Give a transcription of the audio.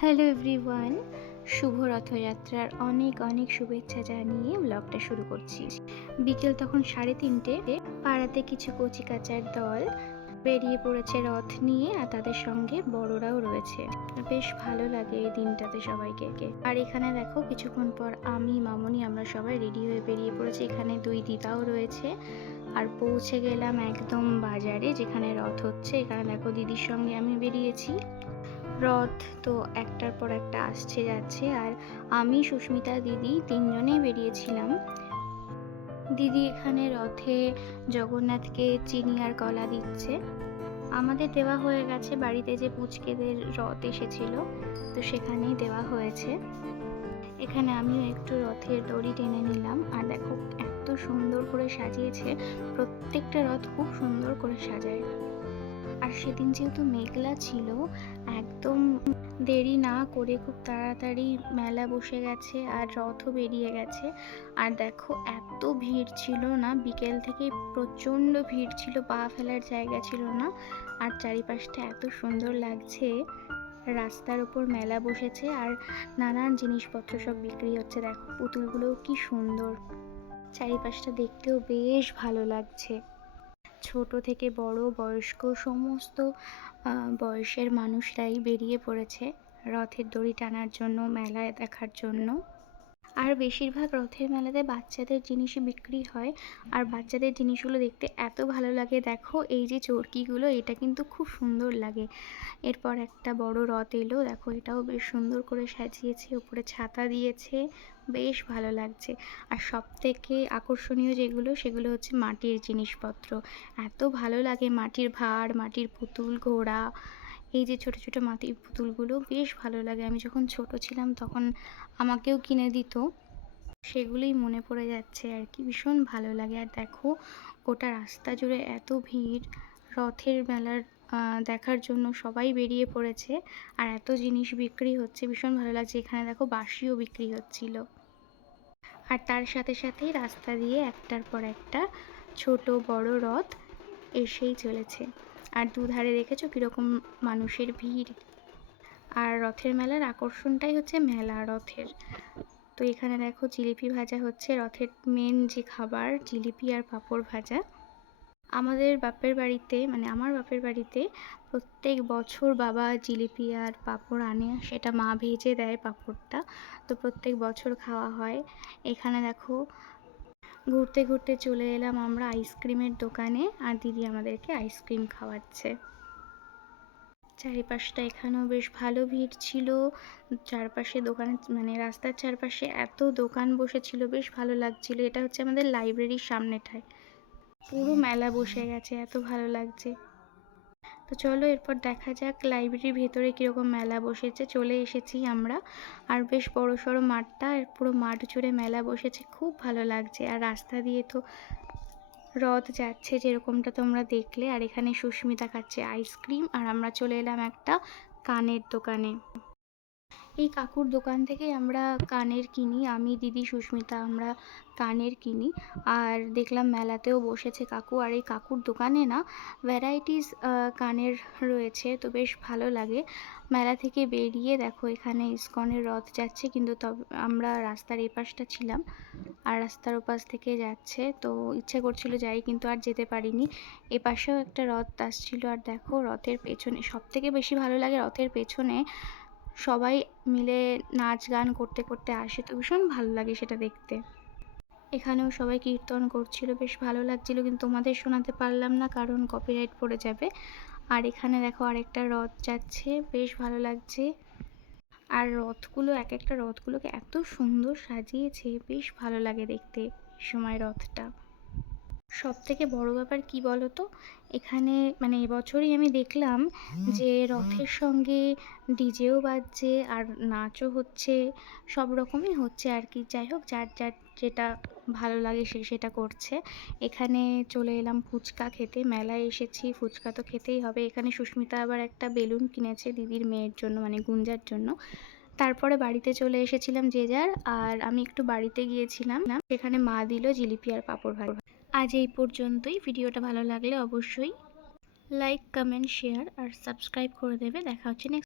Hello everyone, শুভ রথযাত্রার অনেক অনেক শুভেচ্ছা জানিয়ে ব্লগটা শুরু করছি। বিকেল তখন সাড়ে তিনটে, পাড়াতে কিছু কচিকাচার দল বেরিয়ে পড়েছে রথ নিয়ে আর তাদের সঙ্গে বড়রাও রয়েছে। বেশ ভালো লাগে এই দিনটাতে সবাইকে। আর এখানে দেখো, কিছুক্ষণ পর আমি, মামনি, আমরা সবাই রেডি হয়ে বেরিয়ে পড়েছি। এখানে দুই দিদাও রয়েছে। আর পৌঁছে গেলাম একদম বাজারে যেখানে রথ হচ্ছে। এখানে দেখো দিদির সঙ্গে আমি বেরিয়েছি। রথ তো একটার পর একটা আসছে যাচ্ছে আর আমি, সুস্মিতা, দিদি তিনজনেই বেরিয়েছিলাম। দিদি এখানে রথে জগন্নাথকে চিনি আর কলা দিচ্ছে। আমাদের দেওয়া হয়ে গেছে বাড়িতে যে পুচকেদের রথ এসেছিল, তো সেখানেই দেওয়া হয়েছে। এখানে আমিও একটু রথের দড়ি টেনে নিলাম আর দেখো, এত সুন্দর করে সাজিয়েছে। প্রত্যেকটা রথ খুব সুন্দর করে সাজায়। সেদিন যেহেতু মেঘলা ছিল, একদম দেরি না করে খুব তাড়াতাড়ি মেলা বসে গেছে আর রথও বেরিয়ে গেছে। আর দেখো, এত ভিড় ছিল না, বিকেল থেকে প্রচণ্ড ভিড় ছিল, পা ফেলার জায়গা ছিল না। আর চারিপাশটা এত সুন্দর লাগছে, রাস্তার ওপর মেলা বসেছে আর নানান জিনিসপত্র সব বিক্রি হচ্ছে। দেখো, পুতুলগুলোও কি সুন্দর। চারিপাশটা দেখতেও বেশ ভালো লাগছে। ছোট থেকে বড়, বয়স্ক, সমস্ত বয়সের মানুষরাই বেরিয়ে পড়েছে রথের দড়ি টানার জন্য, মেলায় দেখার জন্য। আর বেশিরভাগ রথের মেলাতে বাচ্চাদের জিনিসই বিক্রি হয়। আর বাচ্চাদের জিনিসগুলো দেখতে এত ভালো লাগে, দেখো এই যে চরকিগুলো, এটা কিন্তু খুব সুন্দর লাগে। এরপর একটা বড় রথ এলো, দেখো এটাও বেশ সুন্দর করে সাজিয়েছে, উপরে ছাতা দিয়েছে, বেশ ভালো লাগছে। আর সব থেকে আকর্ষণীয় যেগুলো, সেগুলো হচ্ছে মাটির জিনিসপত্র। এত ভালো লাগে মাটির ভাঁড়, মাটির পুতুল, ঘোড়া এই যে ছোট ছোট মাটির পুতুলগুলো বেশ ভালো লাগে। আমি যখন ছোট ছিলাম তখন আমাকেও কিনে দিত। সেগুলোই মনে পড়ে যাচ্ছে আর কি। ভীষণ ভালো লাগে। আর দেখো, গোটা রাস্তা জুড়ে এত ভিড়, রথের মেলার দেখার জন্য সবাই বেরিয়ে পড়েছে আর এত জিনিস বিক্রি হচ্ছে। ভীষণ ভালো লাগছে। এখানে দেখো, বাঁশিও বিক্রি হচ্ছিল। আর তার সাথে সাথেই রাস্তা দিয়ে একটার পর একটা ছোট বড় রথ এসেই চলেছে। আর দুধারে দেখেছ কীরকম মানুষের ভিড়? আর রথের মেলার আকর্ষণটাই হচ্ছে মেলা রথের। তো এখানে দেখো জিলিপি ভাজা হচ্ছে, রথের মেন যে খাবার জিলিপি আর পাঁপড় ভাজা। আমাদের বাপের বাড়িতে মানে আমার বাপের বাড়িতে প্রত্যেক বছর বাবা জিলিপি আর পাঁপড় আনে, সেটা মা ভেজে দেয় পাঁপড়টা। তো প্রত্যেক বছর খাওয়া হয়। এখানে দেখো ঘুরতে ঘুরতে চলে এলাম আমরা আইসক্রিমের দোকানে আর দিদি আমাদেরকে আইসক্রিম খাওয়াচ্ছে। চারিপাশটা এখানেও বেশ ভালো ভিড় ছিল। চারপাশে দোকান মানে রাস্তার চারপাশে এত দোকান বসেছিল, বেশ ভালো লাগছিল। এটা হচ্ছে আমাদের লাইব্রেরির সামনেটায় পুরো মেলা বসে গেছে, এত ভালো লাগছে। তো চলো এরপর দেখা যাক লাইব্রেরির ভেতরে কীরকম মেলা বসেছে। চলে এসেছি আমরা। আর বেশ বড়ো সড়ো মাঠটা পুরো মাঠ জুড়ে মেলা বসেছে। খুব ভালো লাগছে। আর রাস্তা দিয়ে তো রথ যাচ্ছে যেরকমটা তোমরা দেখলে। আর এখানে সুস্মিতা খাচ্ছে আইসক্রিম। আর আমরা চলে এলাম একটা কানের দোকানে। এই কাকুর দোকান থেকে আমরা কানের কিনি, আমি, দিদি, সুস্মিতা, আমরা কানের কিনি। আর দেখলাম মেলাতেও বসেছে কাকু। আর এই কাকুর দোকানে না ভ্যারাইটিস কানের রয়েছে, তো বেশ ভালো লাগে। মেলা থেকে বেরিয়ে দেখো, এখানে ইস্কনের রথ যাচ্ছে, কিন্তু তবে, আমরা রাস্তার এই পাশটা ছিলাম। আর রাস্তার ওপাশ থেকে যাচ্ছে, তো ইচ্ছে করছিল যাই, কিন্তু আর যেতে পারিনি। এ পাশেও একটা রথ আসছিল। আর দেখো, রথের পেছনে সব থেকে বেশি ভালো লাগে রথের পেছনে সবাই মিলে নাচ গান করতে করতে আসে, তো ভীষণ ভালো লাগে সেটা দেখতে। এখানেও সবাই কীর্তন করছিল, বেশ ভালো লাগছিল, কিন্তু তোমাদের শোনাতে পারলাম না, কারণ কপিরাইট পড়ে যাবে। আর এখানে দেখো আরেকটা রথ যাচ্ছে, বেশ ভালো লাগছে। আর রথগুলো এক একটা রথগুলোকে এত সুন্দর সাজিয়েছে, বেশ ভালো লাগে দেখতে সময় রথটা। সব থেকে বড় ব্যাপার কি বলো তো এখানে মানে এবছরই আমি দেখলাম যে রথের সঙ্গে ডিজেও বাজছে আর নাচও হচ্ছে, সব রকমই হচ্ছে আর কি। যাই হোক, যার যার যেটা ভালো লাগে সে সেটা করছে। এখানে চলে এলাম ফুচকা খেতে, মেলায় এসেছি, ফুচকা তো খেতেই হবে। এখানে সুস্মিতা আবার একটা বেলুন কিনেছে দিদির মেয়ের জন্য মানে গুঞ্জার জন্য। তারপরে বাড়িতে চলে এসেছিলাম যে যার, আর আমি একটু বাড়িতে গিয়েছিলাম। সেখানে মা দিল জিলিপি আর পাঁপড় ভাজা। আজ এই পর্যন্তই। ভিডিওটা ভালো লাগলে অবশ্যই লাইক কমেন্ট শেয়ার আর সাবস্ক্রাইব করে দেবে। দেখা হচ্ছে নেক্সট